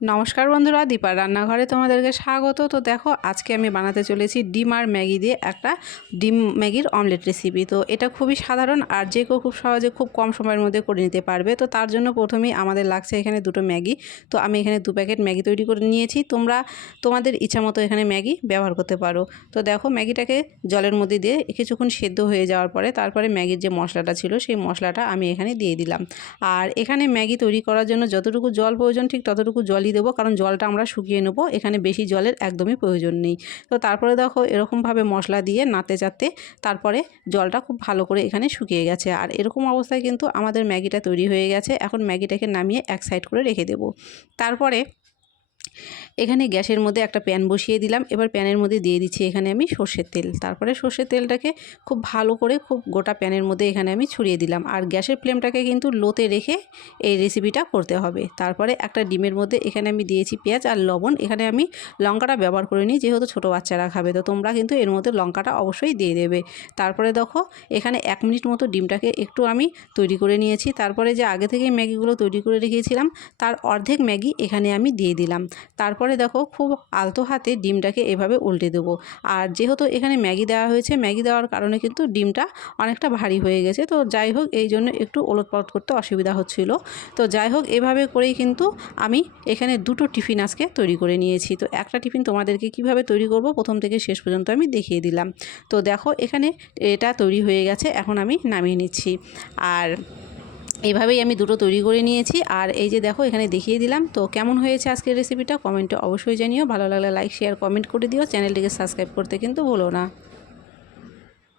নমস্কার বন্ধুরা, দীপার রান্নাঘরে তোমাদেরকে স্বাগত। তো দেখো, আজকে আমি বানাতে চলেছি ডিম আর ম্যাগি দিয়ে একটা ডিম ম্যাগির অমলেট রেসিপি। তো এটা খুবই সাধারণ আর যে কেউ খুব সহজে খুব কম সময়ের মধ্যে করে নিতে পারবে। তো তার জন্য প্রথমেই আমাদের লাগছে এখানে দুটো ম্যাগি। তো আমি এখানে 2 প্যাকেট ম্যাগি তৈরি করে নিয়েছি। তোমরা তোমাদের ইচ্ছা মতো এখানে ম্যাগি ব্যবহার করতে পারো। তো দেখো, ম্যাগিটাকে জলের মধ্যে দিয়ে কিছুক্ষণ সেদ্ধ হয়ে যাওয়ার পরে তারপরে ম্যাগির যে মশলাটা ছিল সেই মশলাটা আমি এখানে দিয়ে দিলাম। আর এখানে ম্যাগি তৈরি করার জন্য যতটুকু জল প্রয়োজন ঠিক ততটুকু জলই দেবো, কারণ জলটা আমরা শুকিয়ে নেব। এখানে বেশি জলের একদমই প্রয়োজন নেই। তো তারপরে দেখো, এরকমভাবে মশলা দিয়ে নাড়তে চাড়তে তারপরে জলটা খুব ভালো করে এখানে শুকিয়ে গেছে। আর এরকম অবস্থায় কিন্তু আমাদের ম্যাগিটা তৈরি হয়ে গেছে। এখন ম্যাগিটাকে নামিয়ে এক সাইড করে রেখে দেব। তারপরে এখানে গ্যাসের মধ্যে একটা প্যান বসিয়ে দিলাম। এবার প্যানের মধ্যে দিয়ে দিচ্ছি এখানে আমি সর্ষের তেল। তারপরে সর্ষের তেলটাকে খুব ভালো করে খুব গোটা প্যানের মধ্যে এখানে আমি ছড়িয়ে দিলাম। আর গ্যাসের ফ্লেমটাকে কিন্তু লোতে রেখে এই রেসিপিটা করতে হবে। তারপরে একটা ডিমের মধ্যে এখানে আমি দিয়েছি পেঁয়াজ আর লবণ। এখানে আমি লঙ্কাটা ব্যবহার করে নিই, যেহেতু ছোটো বাচ্চারা খাবে। তো তোমরা কিন্তু এর মধ্যে লঙ্কাটা অবশ্যই দিয়ে দেবে। তারপরে দেখো, এখানে 1 মিনিট মতো ডিমটাকে একটু আমি তৈরি করে নিয়েছি। তারপরে যে আগে থেকেই ম্যাগিগুলো তৈরি করে রেখেছিলাম তার অর্ধেক ম্যাগি এখানে আমি দিয়ে দিলাম। তারপরে দেখো, খুব আলতো হাতে ডিমটাকে এভাবে উল্টে দেবো। আর যেহেতু এখানে ম্যাগি দেওয়া হয়েছে, ম্যাগি দেওয়ার কারণে কিন্তু ডিমটা অনেকটা ভারী হয়ে গেছে। তো যাই হোক, এই জন্য একটু ওলটপালট করতে অসুবিধা হচ্ছিল। তো যাই হোক, এভাবে করেই কিন্তু আমি এখানে 2টো টিফিন আজকে তৈরি করে নিয়েছি। তো একটা টিফিন তোমাদেরকে কিভাবে তৈরি করব প্রথম থেকে শেষ পর্যন্ত আমি দেখিয়ে দিলাম। তো দেখো, এখানে এটা তৈরি হয়ে গেছে। এখন আমি নামিয়ে নিচ্ছি। আর এইভাবেই আমি 2টো তৈরি করে নিয়েছি। আর এই যে দেখো, এখানে দেখিয়ে দিলাম। তো কেমন হয়েছে আজকের রেসিপিটা কমেন্টে অবশ্যই জানিও। ভালো লাগলে লাইক, শেয়ার, কমেন্ট করে দিও। চ্যানেলটিকে সাবস্ক্রাইব করতে কিন্তু ভুলো না।